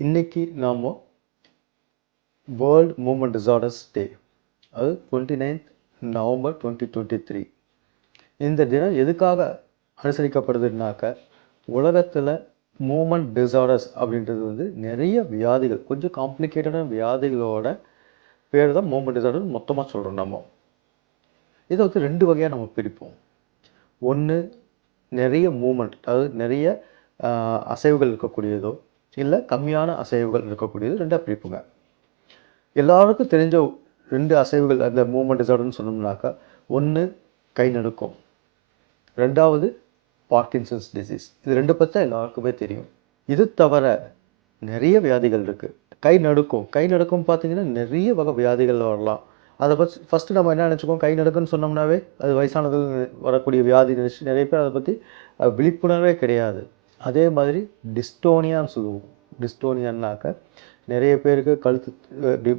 இன்னைக்கு நாம் world moment disorders day அது twenty ninth November twenty twenty three இந்த தினம் எதுக்காக அனுசரிக்கப்படுதுனாக்க உலகத்தில் மூமெண்ட் டிசார்டர்ஸ் அப்படின்றது வந்து நிறைய வியாதிகள் கொஞ்சம் காம்ப்ளிகேட்டடான வியாதிகளோட பேர் தான் மூமெண்ட் டிசார்டர் மொத்தமாக சொல்கிறோம் நம்ம. இதை வந்து ரெண்டு வகையாக நம்ம பிரிப்போம். ஒன்று நிறைய மூமெண்ட் அதாவது நிறைய அசைவுகள் இருக்கக்கூடியதோ இல்லை கம்மியான அசைவுகள் இருக்கக்கூடியது ரெண்டாக பிரிப்புங்க எல்லாருக்கும் தெரிஞ்ச ரெண்டு அசைவுகள் அந்த மூமெண்ட் டிசார்டர்னு சொன்னோம்னாக்கா ஒன்று கை நடுக்கும் ரெண்டாவது பார்க்கின்சன்ஸ் டிசீஸ் இது ரெண்டு பற்றி தான் எல்லாருக்குமே தெரியும். இது தவிர நிறைய வியாதிகள் இருக்குது கை நடுக்கும் கை நடுக்கும் பார்த்தீங்கன்னா நிறைய வகை வியாதிகள் வரலாம். அதை பற்றி ஃபஸ்ட்டு நம்ம என்ன நினச்சிக்கோம்? கை நடுக்குன்னு சொன்னோம்னாவே அது வயசானது வரக்கூடிய வியாதி நினச்சி நிறைய பேர் அதை பற்றி விழிப்புணர்வே கிடையாது. அதே மாதிரி டிஸ்டோனியான்னு சொல்லுவோம். டிஸ்டோனியான்னாக்க நிறைய பேருக்கு கழுத்து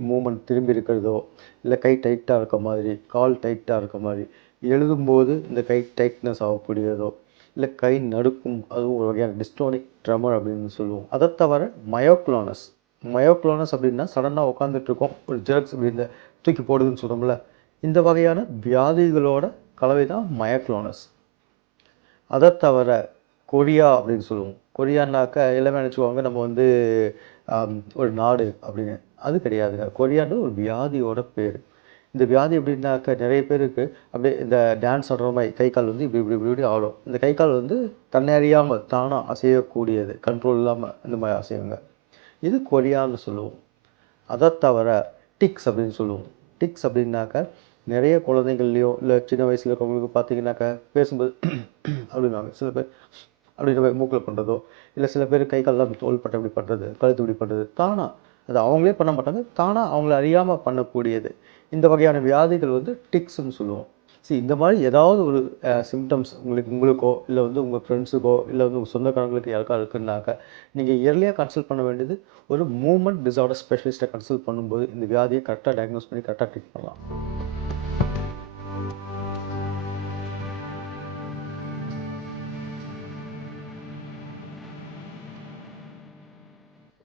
மூமெண்ட் திரும்பி இருக்கிறதோ இல்லை கை டைட்டாக இருக்க மாதிரி கால் டைட்டாக இருக்க மாதிரி எழுதும்போது இந்த கை டைட்னஸ் ஆகக்கூடியதோ இல்லை கை நடுக்கும் அதுவும் ஒரு வகையான டிஸ்டோனிக் ட்ரமர் அப்படின்னு சொல்லுவோம். அதை தவிர மயோக்ளோனஸ் மயோக்ளோனஸ் அப்படின்னா சடனாக உட்காந்துட்ருக்கோம் ஒரு ஜெரக்ஸ் அப்படி இந்த தூக்கி போடுதுன்னு சொல்கிறோம்ல இந்த வகையான வியாதிகளோட கலவை தான் மயோக்ளோனஸ் அதை தவிர கொரியா அப்படின்னு சொல்லுவோம். கொரியான்னாக்க எல்லாமே நினச்சிக்குவாங்க நம்ம வந்து ஒரு நாடு அப்படின்னு. அது கிடையாதுங்க கொரியான்றது ஒரு வியாதியோட பேர். இந்த வியாதி எப்படின்னாக்க நிறைய பேருக்கு அப்படியே இந்த டான்ஸ் ஆடுற மாதிரி கை கால் வந்து இப்படி இப்படி இப்படி இப்படி ஆடும். இந்த கை கால் வந்து தன்னை அறியாமல் தானாக அசையக்கூடியது. கண்ட்ரோல் இல்லாமல் இந்த மாதிரி அசையுங்க. இது கொரியான்னு சொல்லுவோம். அதை தவிர டிக்ஸ் அப்படின்னு சொல்லுவோம். டிக்ஸ் அப்படின்னாக்க நிறைய குழந்தைங்கள்லையோ இல்லை சின்ன வயசில் இருக்கவங்களுக்கு பார்த்தீங்கன்னாக்கா பேசும்போது அப்படின்னாங்க சில பேர் அப்படின்ற மாதிரி மூக்கில் பண்ணுறதோ இல்லை சில பேர் கை கால்லாம் இப்படி பட்டை இப்படி பண்ணுறது கழுத்து இப்படி பண்ணுறது தானாக அது அவங்களே பண்ண மாட்டாங்க. தானாக அவங்கள அறியாமல் பண்ணக்கூடியது. இந்த வகையான வியாதிகள் வந்து டிக்ஸ்ன்னு சொல்லுவோம். ஸோ இந்த மாதிரி ஏதாவது ஒரு சிம்டம்ஸ் உங்களுக்கு உங்களுக்கோ இல்லை வந்து உங்கள் ஃப்ரெண்ட்ஸுக்கோ இல்லை வந்து உங்கள் சொந்தக்காரங்களுக்கு யாருக்கா இருக்குன்னாக்க நீங்கள் இயர்லியாக கன்சல்ட் பண்ண வேண்டியது ஒரு மூமெண்ட் டிசார்டர் ஸ்பெஷலிஸ்ட்டை கன்சல்ட் பண்ணும்போது இந்த வியாதியை கரெக்டாக டயக்னோஸ் பண்ணி கரெக்டாக ட்ரீட் பண்ணலாம்.